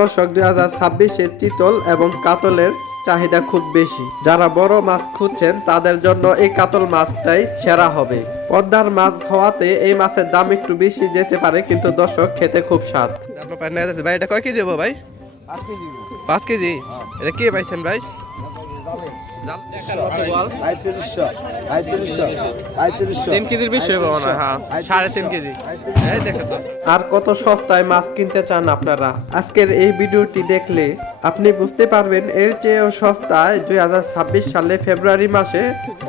দর্শক 2026-এ চিতল এবং কাতলের চাহিদা খুব বেশি। যারা বড় মাছ খুঁজছেন তাদের জন্য এই কাতল মাছটাই সেরা হবে। পদ্মার মাছ হওয়াতে এই মাছের দাম একটু বেশি যেতে পারে, কিন্তু দর্শক খেতে খুব স্বাদ। ভাই এটা কয় কেজি হবো ভাই? 5 কেজি। এটা কে পাইছেন ভাই? আর কত সস্তায় মাছ কিনতে চান আপনারা? আজকের এই ভিডিওটি দেখলে আপনি বুঝতে পারবেন এর চেয়েও সস্তায় 2026 সালে ফেব্রুয়ারি মাসে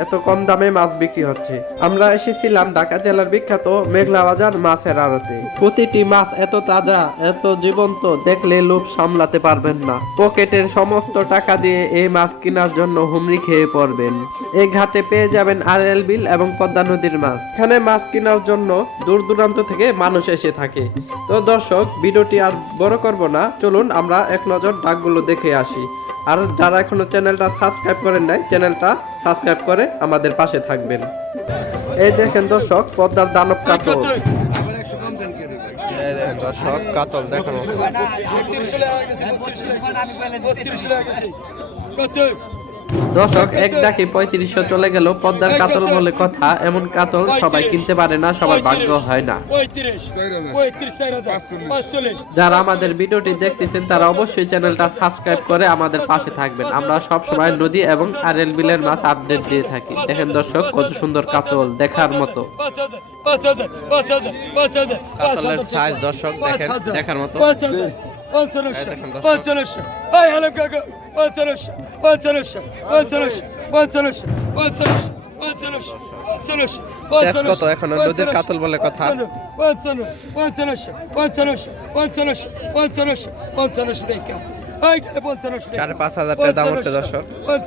এত কম দামে মাছ বিক্রি হচ্ছে। আমরা এসেছিলাম ঢাকা জেলার বিখ্যাত মেঘলা বাজার মাছের আড়তে। প্রতিটি মাছ এত তাজা, এত জীবন্ত, দেখলে লোভ সামলাতে পারবেন না। পকেটের সমস্ত টাকা দিয়ে এই মাছ কেনার জন্য হুমড়ি খেয়ে পড়বেন। এই ঘাটে পেয়ে যাবেন আরএল বিল এবং পদ্মা নদীর মাছ। এখানে মাছ কেনার জন্য দূর দূরান্ত থেকে মানুষ এসে থাকে। তো দর্শক, ভিডিওটি আর বড় করব না, চলুন আমরা এক নজর ডাকগুলো দেখে আসি। আর যারা এখনো চ্যানেলটা সাবস্ক্রাইব করেন নাই, চ্যানেলটা সাবস্ক্রাইব করে আমাদের পাশে থাকবেন। এই দেখেন দর্শক, পদ্মার দানব কাতল। দর্শক, কাতল দেখেন। দর্শক, এক ডাকে 3500 চলে গেল। পদ্মার কাতল বলে কথা, এমন কাতল সবাই কিনতে পারে না, সবার ভাগ্য হয় না। যারা আমাদের ভিডিওটি দেখতেছেন তারা অবশ্যই চ্যানেলটা সাবস্ক্রাইব করে আমাদের পাশে থাকবেন। আমরা সব সময় নদী এবং আরএল বিলের মাছ আপডেট দিয়ে থাকি। দেখেন দর্শক, কত সুন্দর কাতল, দেখার মতো। কাতলের সাইজ দর্শক দেখেন, দেখার মতো। কত এখনো নদীর কাতল বলে কথা। 5,500 টাকা দাম হচ্ছে দর্শক। 1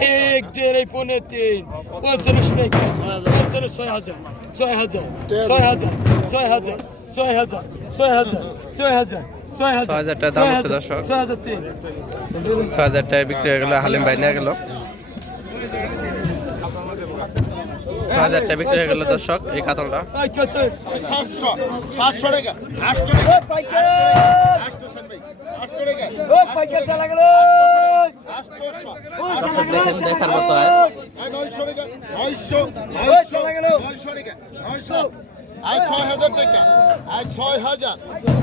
1.5 পৌনে 3 55 6,000 6,000 6,000 6,000 6,000 6,000 6,000 6,000 টাকা দাম হচ্ছে দর্শক। 6,000 টাকায় বিক্রি হয়ে গেল। হালিম ভাই নিয়ে গেল। 6,000 টাকা বিক্রি হয়ে গেল দর্শক এই কাতলটা। 700 টাকা 800 টাকা পাইকার 800 টাকা পাইকার চলা গেল। দর্শক দেখেন, দেখার মতো। 900 টাকা 900 চলা গেল। 900 টাকা 900 আজ 6,000 টাকা আজ 6,000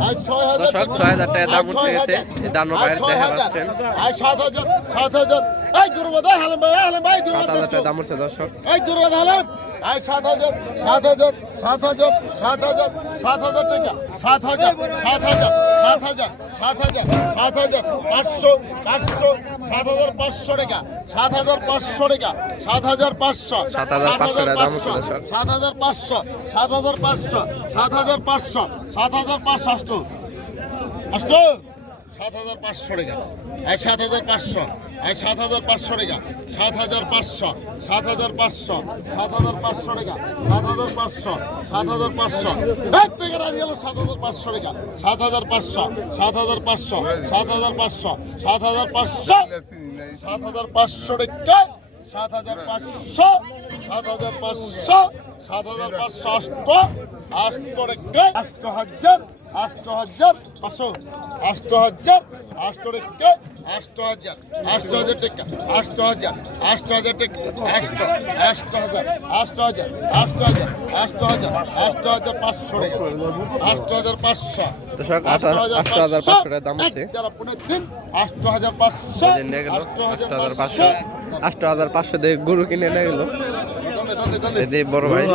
আজ 6,000 দর্শক 6,000 টাকা দাম উঠে গেছে। এই দানো বাইরে দেখা যাচ্ছে। আজ 7,000 7,000 এই দুর্বাদ হালাম ভাই দুর্বাদ 7,000 টাকা দাম উঠছে দর্শক। এই দুর্বাদ হালাম আজ 7,000 7,000 7,000 7,000 7,000 টাকা 7,000 7,000 7,000 7,000 7,000 500 500 7,500 টাকা 7,500 টাকা 7,500 7,500 টাকা দাম উঠছে দর্শক। 7,500 7,500 7,500 7,500 আষ্ট 7,500 টাকা এই 7,500 এই 7,500 টাকা 7,500 7,500 7,500 টাকা 7,500 7,500 এক টাকা রাজি গেল 7,500 টাকা 7,500 7,500 7,500 7,500 7,500 টাকা 7,500 7,500 7,500 800 টাকা 8,000 8,000 500 8,000 800 টাকা 8,000 8,000 টাকা 8,000 8,000 টাকা 8,000 8,000 8,000 8,000 8,000 500 টাকা 8,500 দর্শক 8,500 টাকা দাম আছে। যারা পুনে দিন 8,500 নিয়ে গেল 8,500 8,500 দিয়ে গরু কিনে নিয়ে গেল। এই বড় ভাই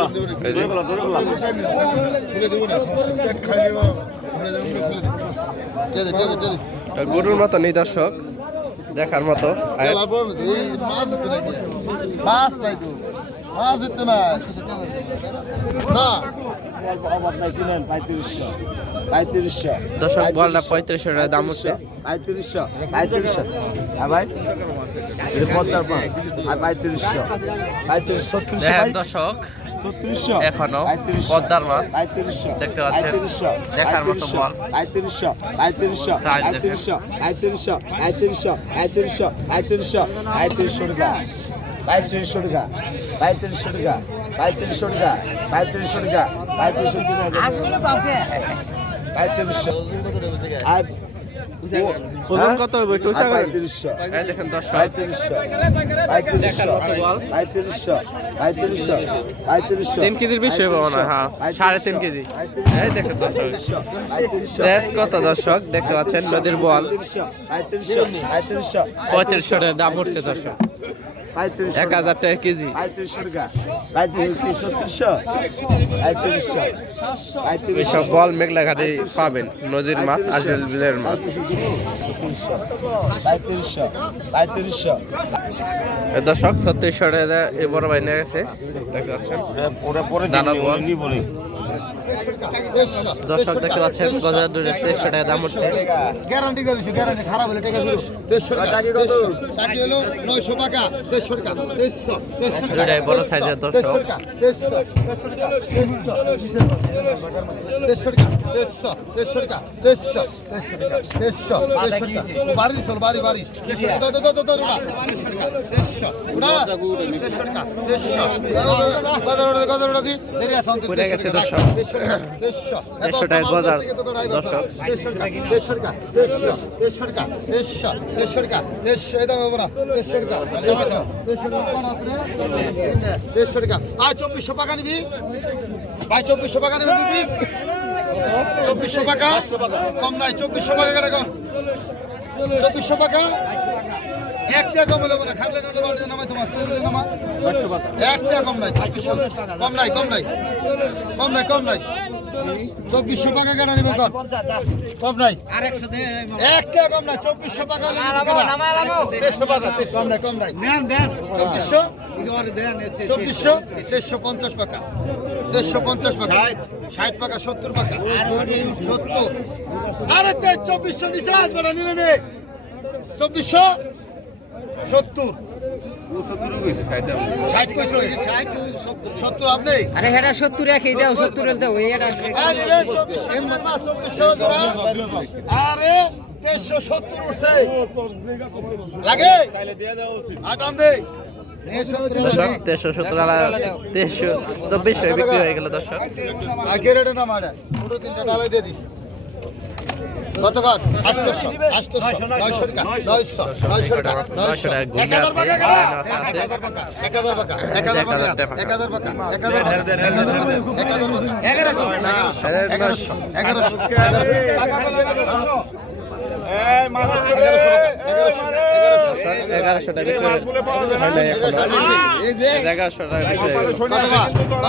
গরুর মতো নেই দর্শক, দেখার মতো। মাছ নাই তো মাছ হইতো না না দর্শক বলটা 3500 টাকা দাম হচ্ছে। 3500 ভাই পদ্মার মাছ আর 3500 দেখেন দর্শক, এখনো পদ্মার মাছ দেখতে পাচ্ছেন, দেখার মতো বল। 3500 টাকা 3500 টাকা 3500 টাকা 3500 টাকা 3500 টাকা 3500 টাকা আর ওজন কত হবে একটু উঁচা করেন। 3500 এই দেখেন দর্শক 3 কেজির বেশি হবে মনে হয়, হ্যাঁ 3.5 কেজি। এই দেখেন দর্শক দেশ কত দর্শক দেখতে পাচ্ছেন নদীর বোয়াল 3500 টাকা দাম উঠছে দর্শক, 1000 টাকা কেজি। 3500 এইসব বল মেঘলা ঘাটে পাবেন, নদীর মাছ আসল বিলের মাছ। এই দর্শক 3600 টাকা এই বড় ভাই নিয়ে গেছে দেখতে পাচ্ছেন দানা বল। দর্শক দেখতে পাচ্ছেন গজার দুধের 2300 টাকা দাম উঠছে। গ্যারান্টি করেছি, গ্যারান্টি খারাপ হলে টাকা দিল 150 টাকা 150 হলো 900 টাকা 150 টাকা 150 টাকা দুটাই বড় সাইজের দর্শক। 150 টাকা 150 টাকা 150 টাকা 150 টাকা 150 টাকা বাড়ি চল বাড়ি বাড়ি 150 টাকা দাও দাও দাও 150 টাকা 150 উড়া 150 টাকা 150 বাজার ওটা দি দেরি আছে অন্তত পড়ে গেছে দর্শক। 150 টাকা গজার দর্শক। 150 টাকা 150 টাকা 150 টাকা 150 টাকা 150 এটা বাবা 150 টাকা 150 টাকা কোন আছে 150 টাকা আ 2400 টাকা নিবি ভাই 2400 টাকা নিবি প্লিজ 2400 টাকা কম নাই 2400 টাকা কেটে কোন 2400 টাকা একটা কম হলো না খাটলে না বাড়ি নামাই তোমার করে নামা 500 টাকা একটা কম নাই 2400 কম নাই কম নাই কম নাই কম নাই 2400 টাকা কেটে নিবে কোন কম নাই আর 100 দে একটা কম নাই 2400 টাকা হলো নামা 150 টাকা কম নাই কম নাই দেন 2400 2400 150 টাকা 150 টাকা 60 টাকা 70 টাকা 70 আরে 2400 নিচে আসবে না নিলে নে 2400 70 60 কইছো 70 আপনি আরে হেডা 70 রাখি দাও 70 এর দাও এটা আরে 2400 জোড়া আরে 370 উঠছে লাগে তাহলে দিয়ে দাও উচিত আটাম দে দর্শক 370 বিক্রি হয়ে গেল দর্শক। আগে রেটে না মারা পুরো তিনটা ডালাই দিয়ে দিস কত কর 800 900 টাকা 900 টাকা 1000 টাকা 1000 টাকা 1000 টাকা 1000 টাকা 1100 টাকা বিক্রি হয় নাই এখনো। 1100 টাকা বিক্রি হয়ে গেল।